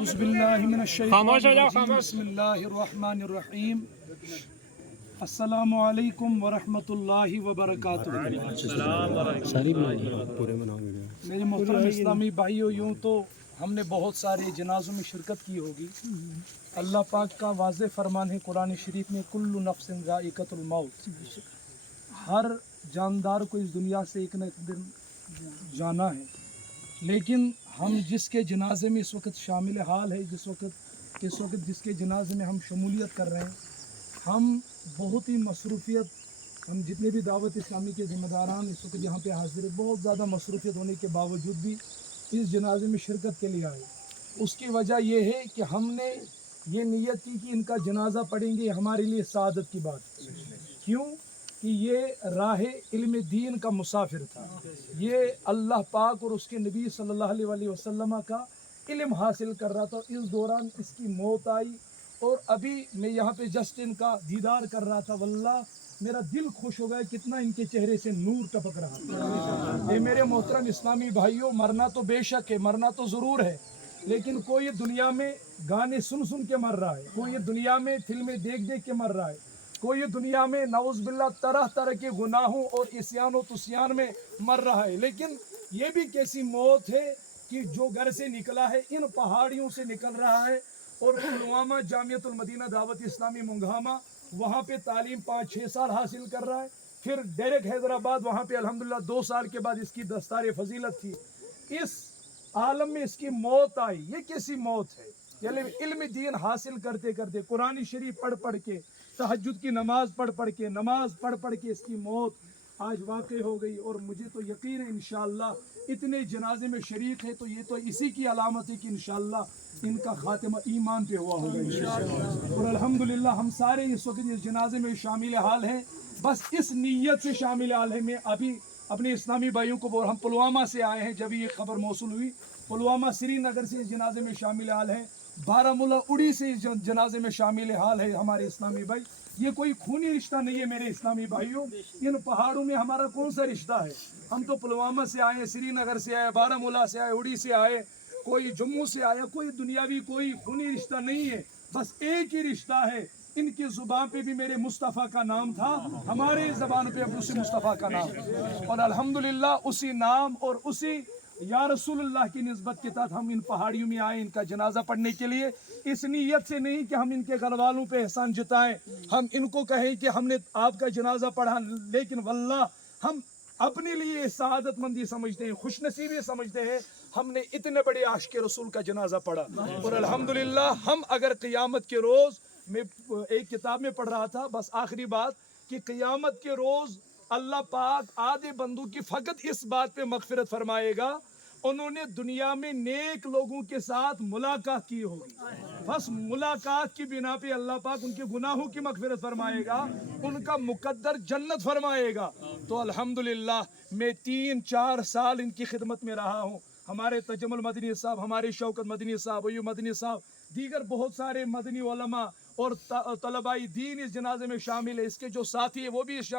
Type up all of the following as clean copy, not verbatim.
اعوذ باللہ من الشیطان الرجیم بسم اللہ الرحمن الرحیم السلام علیکم ورحمۃ اللہ وبرکاتہ۔ میرے محترم اسلامی بھائیوں، یوں تو ہم نے بہت سارے جنازوں میں شرکت کی ہوگی۔ اللہ پاک کا واضح فرمان ہے قرآن شریف میں، کل نفس ذائقۃ الموت، ہر جاندار کو اس دنیا سے ایک نہ ایک دن جانا ہے۔ لیکن ہم جس کے جنازے میں اس وقت شامل حال ہے، اس وقت جس کے جنازے میں ہم شمولیت کر رہے ہیں، ہم بہت ہی مصروفیت، ہم جتنے بھی دعوت اسلامی کے ذمہ داران اس وقت یہاں پہ حاضر ہیں، بہت زیادہ مصروفیت ہونے کے باوجود بھی اس جنازے میں شرکت کے لیے آئے۔ اس کی وجہ یہ ہے کہ ہم نے یہ نیت کی کہ ان کا جنازہ پڑھیں گے، ہمارے لیے سعادت کی بات۔ کیوں کہ یہ راہ علم دین کا مسافر تھا، یہ اللہ پاک اور اس کے نبی صلی اللہ علیہ وسلم کا علم حاصل کر رہا تھا۔ اس دوران اس کی موت آئی اور ابھی میں یہاں پہ جسٹ ان کا دیدار کر رہا تھا، واللہ میرا دل خوش ہو گیا، کتنا ان کے چہرے سے نور ٹپک رہا تھا۔ یہ میرے محترم اسلامی بھائیوں، مرنا تو بے شک ہے، مرنا تو ضرور ہے، لیکن کوئی دنیا میں گانے سن سن کے مر رہا ہے، کوئی دنیا میں فلمیں دیکھ دیکھ کے مر رہا ہے، کوئی دنیا میں نعوذ باللہ طرح طرح کے گناہوں اور عصیان و تسیان میں مر رہا ہے۔ لیکن یہ بھی کیسی موت ہے کہ جو گھر سے نکلا ہے، ان پہاڑیوں سے نکل رہا ہے اور پلوامہ جامعۃ المدینہ دعوت اسلامی منگھاما، وہاں پہ تعلیم 5-6 سال حاصل کر رہا ہے، پھر ڈائریکٹ حیدرآباد، وہاں پہ الحمدللہ 2 سال کے بعد اس کی دستار فضیلت تھی۔ اس عالم میں اس کی موت آئی، یہ کیسی موت ہے؟ یعنی علم دین حاصل کرتے کرتے، قرآن شریف پڑھ پڑھ کے، تہجد کی نماز پڑھ پڑھ کے اس کی موت آج واقع ہو گئی۔ اور مجھے تو یقین ہے انشاءاللہ اتنے جنازے میں شریک ہے تو یہ تو اسی کی علامت ہے کہ انشاءاللہ ان کا خاتمہ ایمان پہ ہوا ہوگا انشاءاللہ۔ اور الحمدللہ ہم سارے اس وقت اس جنازے میں شامل حال ہیں، بس اس نیت سے شامل حال ہے۔ میں ابھی اپنے اسلامی بھائیوں کو بول، ہم پلوامہ سے آئے ہیں، جب یہ خبر موصول ہوئی، پلوامہ سری نگر سے اس جنازے میں شامل حال ہیں، بارہمولہ اڑی سے اس جنازے میں شامل حال ہے ہمارے اسلامی بھائی۔ یہ کوئی خونی رشتہ نہیں ہے میرے اسلامی بھائیوں، ان پہاڑوں میں ہمارا کون سا رشتہ ہے؟ ہم تو پلوامہ سے آئے، سری نگر سے آئے، بارہمولہ سے آئے، اڑی سے آئے، کوئی جموں سے آیا، کوئی دنیاوی کوئی خونی رشتہ نہیں ہے، بس ایک ہی رشتہ ہے۔ ان کی زبان پہ بھی میرے مصطفیٰ کا نام تھا، ہمارے زبان پہ اب اسی مصطفیٰ کا نام، اور الحمدللہ اسی نام اور اسی یا رسول اللہ کی نسبت کے تحت ہم ان پہاڑیوں میں آئے ان کا جنازہ پڑھنے کے لیے۔ اس نیت سے نہیں کہ ہم ان کے گھر والوں پہ احسان جتائیں، ہم ان کو کہیں کہ ہم نے آپ کا جنازہ پڑھا، لیکن واللہ ہم اپنے لیے سعادت مندی سمجھتے ہیں، خوش نصیبی سمجھتے ہیں، ہم نے اتنے بڑے عاشق رسول کا جنازہ پڑھا۔ اور الحمدللہ ہم اگر قیامت کے روز، میں ایک کتاب میں پڑھ رہا تھا، بس آخری بات، کہ قیامت کے روز اللہ پاک آدھے بندوں کی فقط اس بات پہ مغفرت فرمائے گا، انہوں نے دنیا میں نیک لوگوں کے ساتھ ملاقات کی ہوگی، بس ملاقات کی بنا پہ اللہ پاک ان کے گناہوں کی مغفرت فرمائے گا، ان کا مقدر جنت فرمائے گا۔ تو الحمدللہ میں 3-4 سال ان کی خدمت میں رہا ہوں، ہمارے تجمل مدنی صاحب، ہمارے شوکت مدنی صاحب، ایوب مدنی صاحب، دیگر بہت سارے مدنی علماء اور طلباء دین اس جنازے میں شامل ہے، اس کے جو ساتھی ہیں وہ بھی اس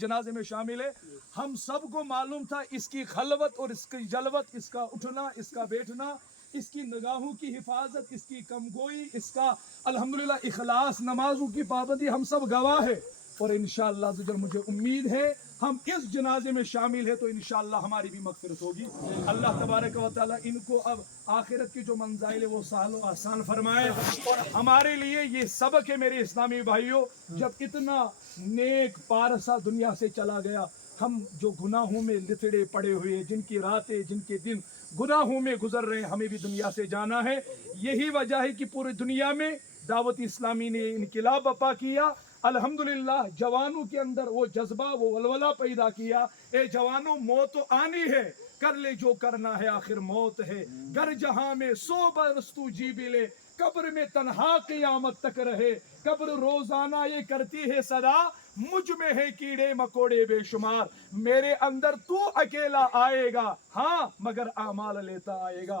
جنازے میں شامل ہے۔ ہم سب کو معلوم تھا اس کی خلوت اور اس کی جلوت، اس کا اٹھنا، اس کا بیٹھنا، اس کی نگاہوں کی حفاظت، اس کی کمگوئی، اس کا الحمدللہ اخلاص، نمازوں کی پابندی، ہم سب گواہ ہیں۔ اور انشاءاللہ مجھے امید ہے ہم اس جنازے میں شامل ہیں تو انشاءاللہ ہماری بھی مغفرت ہوگی۔ اللہ تبارک و تعالیٰ ان کو اب آخرت کی جو منزل ہے وہ سہل و آسان فرمائے، اور ہمارے لیے یہ سبق ہے میرے اسلامی بھائیوں، جب اتنا نیک پارسا دنیا سے چلا گیا، ہم جو گناہوں میں لتڑے پڑے ہوئے، جن کی راتیں جن کے دن گناہوں میں گزر رہے ہیں، ہمیں بھی دنیا سے جانا ہے۔ یہی وجہ ہے کہ پوری دنیا میں دعوت اسلامی نے انقلاب برپا کیا، الحمدللہ جوانوں کے اندر وہ جذبہ، وہ ولولہ پیدا کیا، اے جوانوں موت تو آنی ہے، کر لے جو کرنا ہے آخر موت ہے، گر جہاں میں 100 برس تو جی بھی لے، قبر میں تنہا قیامت تک رہے، قبر روزانہ یہ کرتی ہے صدا، مجھ میں ہے کیڑے مکوڑے بے شمار، میرے اندر تو اکیلا آئے گا، ہاں مگر اعمال لیتا آئے گا۔